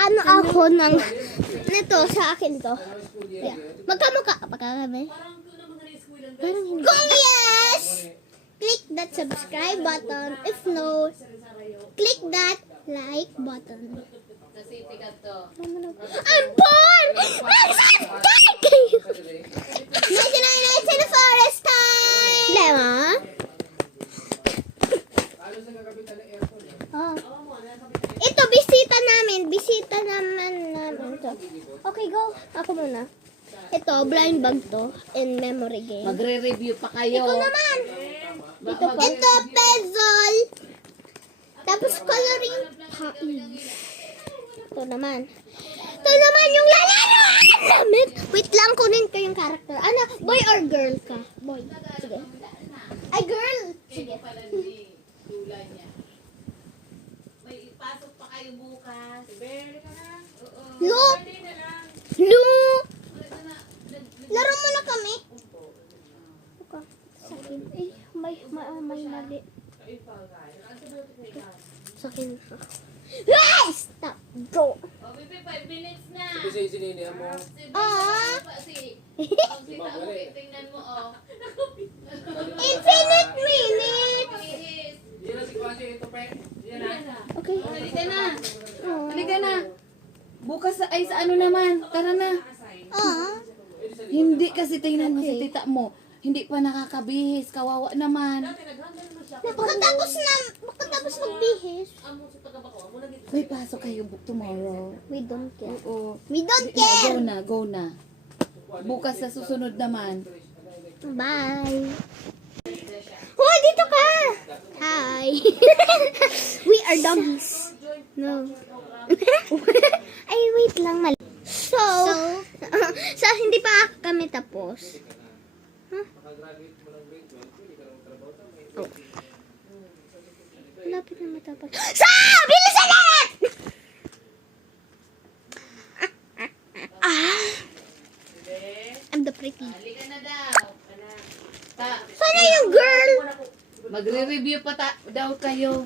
Ano ako ng nito sa akin to. Yeah. Magkamukha pa kami. Parang hindi. Kung yes, click that subscribe button. If no, click that like button. I'm born! Nice in the forest time! Lema? Oh. Ito, bisita namin. Bisita naman to. Okay, go. Ako muna. Ito, blind bag to. In memory game. Magre-review pa kayo. Ito naman. Ito, puzzle. Tapos coloring. Ito naman. Ito naman yung lalaro namin. Wait lang, kunin ko yung character. Ano, boy or girl ka? Boy. Sige. Ay, girl. Sige. May ipasok pa kayo bukas. Lu. Lu. Laro mo na kami. Okay. Sakin. Eh, may mali. Sakin. Hey! Stop. Go. Oh, Bibi, 5 minutes na. Kasi sininihan mo. Tingnan mo, oh. Infinite minutes. Yan na si Kwasi, ito pe. Yan na. Okay. Halika na. Halika na. Bukas ay sa ano naman. Tara na. Hindi kasi tingnan mo si tita mo. Hindi pa nakakabihis. Kawawa naman. Pagkatapos magbihis. May pasok kayo tomorrow. We don't care. Oo. We don't Go care. na, go na. Bukas sa susunod naman. Bye. Oh, dito ka. Hi. We are doggies. No. Ay, wait lang. So, hindi pa kami tapos. Huh? Oh. Malapit na matapos. Bilisan natin! I'm the pretty. Halika na daw. Sana yung girl? Magre-review pa daw kayo.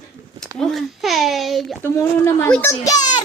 Okay. Tomorrow naman. We don't care!